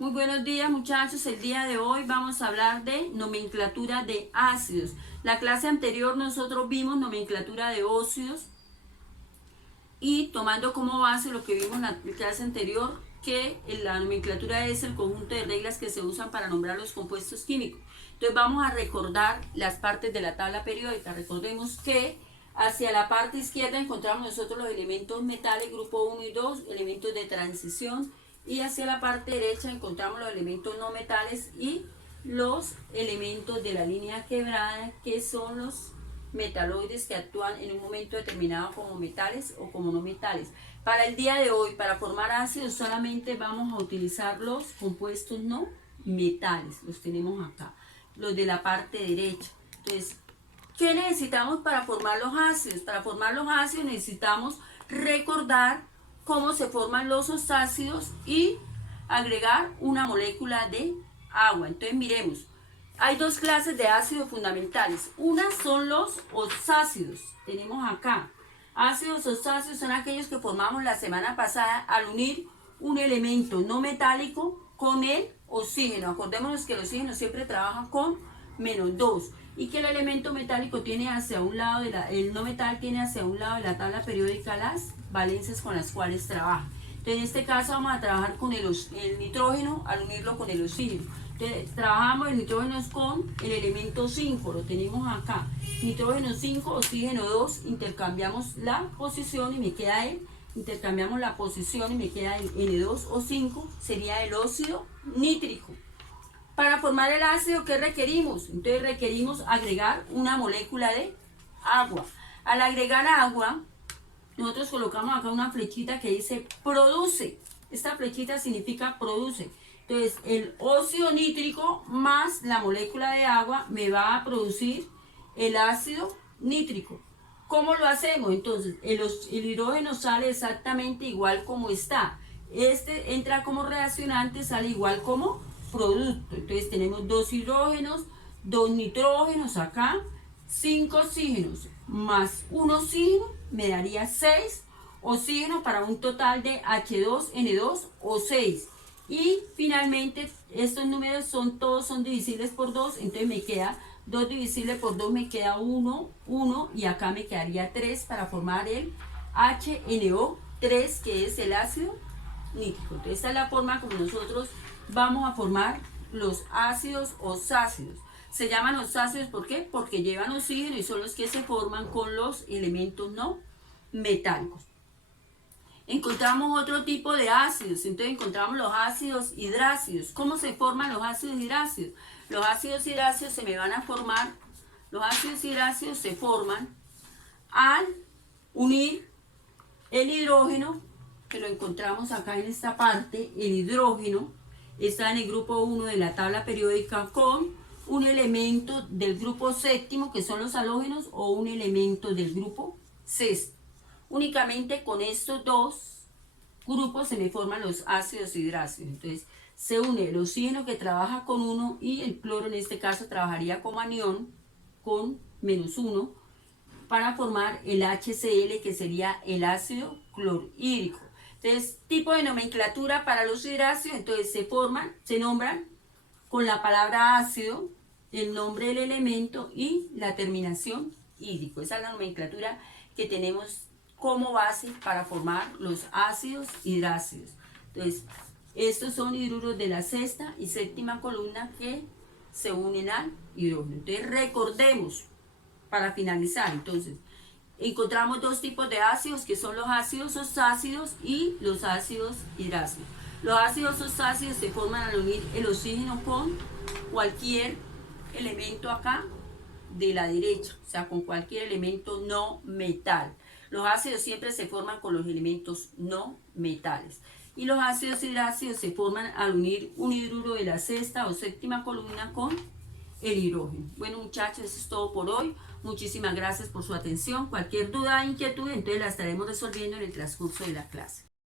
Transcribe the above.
Muy buenos días, muchachos. El día de hoy vamos a hablar de nomenclatura de ácidos. La clase anterior nosotros vimos nomenclatura de óxidos y tomando como base lo que vimos en la clase anterior, que la nomenclatura es el conjunto de reglas que se usan para nombrar los compuestos químicos. Entonces vamos a recordar las partes de la tabla periódica. Recordemos que hacia la parte izquierda encontramos nosotros los elementos metales, grupo 1 y 2, elementos de transición, y hacia la parte derecha encontramos los elementos no metales y los elementos de la línea quebrada, que son los metaloides que actúan en un momento determinado como metales o como no metales. Para el día de hoy, para formar ácidos, solamente vamos a utilizar los compuestos no metales, los tenemos acá, los de la parte derecha. Entonces, ¿qué necesitamos para formar los ácidos? Para formar los ácidos necesitamos recordar cómo se forman los oxácidos y agregar una molécula de agua. Entonces miremos, hay dos clases de ácidos fundamentales. Una son los oxácidos, tenemos acá. Ácidos oxácidos son aquellos que formamos la semana pasada al unir un elemento no metálico con el oxígeno. Acordémonos que el oxígeno siempre trabaja con -2 y que el elemento metálico tiene hacia un lado el no metal tiene hacia un lado de la tabla periódica las valencias con las cuales trabaja. Entonces en este caso vamos a trabajar con el nitrógeno al unirlo con el oxígeno. Entonces trabajamos el nitrógeno con el elemento 5, lo tenemos acá. Nitrógeno 5, oxígeno 2, intercambiamos la posición y me queda intercambiamos la posición y me queda el N2O5, sería el óxido nítrico. Para formar el ácido, ¿qué requerimos? Entonces requerimos agregar una molécula de agua. Al agregar agua, nosotros colocamos acá una flechita que dice produce. Esta flechita significa produce. Entonces el óxido nítrico más la molécula de agua me va a producir el ácido nítrico. ¿Cómo lo hacemos? Entonces el hidrógeno sale exactamente igual como está. Este entra como reaccionante, sale igual como producto. Entonces tenemos 2 hidrógenos, 2 nitrógenos acá, 5 oxígenos más 1 oxígeno me daría 6 oxígenos para un total de H2N2O6. Y finalmente estos números todos son divisibles por 2, entonces me queda 2 divisible por 2, me queda 1, 1 y acá me quedaría 3 para formar el HNO3, que es el ácido nítrico. Entonces esta es la forma como nosotros vamos a formar los ácidos oxácidos. Se llaman oxácidos, ¿por qué? Porque llevan oxígeno y son los que se forman con los elementos no metálicos. Encontramos otro tipo de ácidos, entonces encontramos los ácidos hidrácidos. ¿Cómo se forman los ácidos hidrácidos? Los ácidos hidráceos se me van a formar, los ácidos hidráceos se forman al unir el hidrógeno, que lo encontramos acá en esta parte. El hidrógeno está en el grupo 1 de la tabla periódica con un elemento del grupo séptimo, que son los halógenos, o un elemento del grupo sexto. Únicamente con estos dos grupos se me forman los ácidos hidráceos. Entonces se une el oxígeno, que trabaja con 1, y el cloro en este caso trabajaría como anión con -1 para formar el HCl, que sería el ácido clorhídrico. Entonces, tipo de nomenclatura para los hidráceos, entonces se nombran con la palabra ácido, el nombre del elemento y la terminación hídrico. Esa es la nomenclatura que tenemos como base para formar los ácidos hidráceos. Entonces, estos son hidruros de la sexta y séptima columna que se unen al hidrógeno. Entonces, recordemos, para finalizar, entonces, encontramos dos tipos de ácidos, que son los ácidos oxácidos y los ácidos hidráceos. Los ácidos oxácidos se forman al unir el oxígeno con cualquier elemento acá de la derecha, o sea, con cualquier elemento no metal. Los ácidos siempre se forman con los elementos no metales. Y los ácidos hidráceos se forman al unir un hidruro de la sexta o séptima columna con el hidrógeno. Bueno, muchachos, eso es todo por hoy. Muchísimas gracias por su atención. Cualquier duda o inquietud, entonces la estaremos resolviendo en el transcurso de la clase.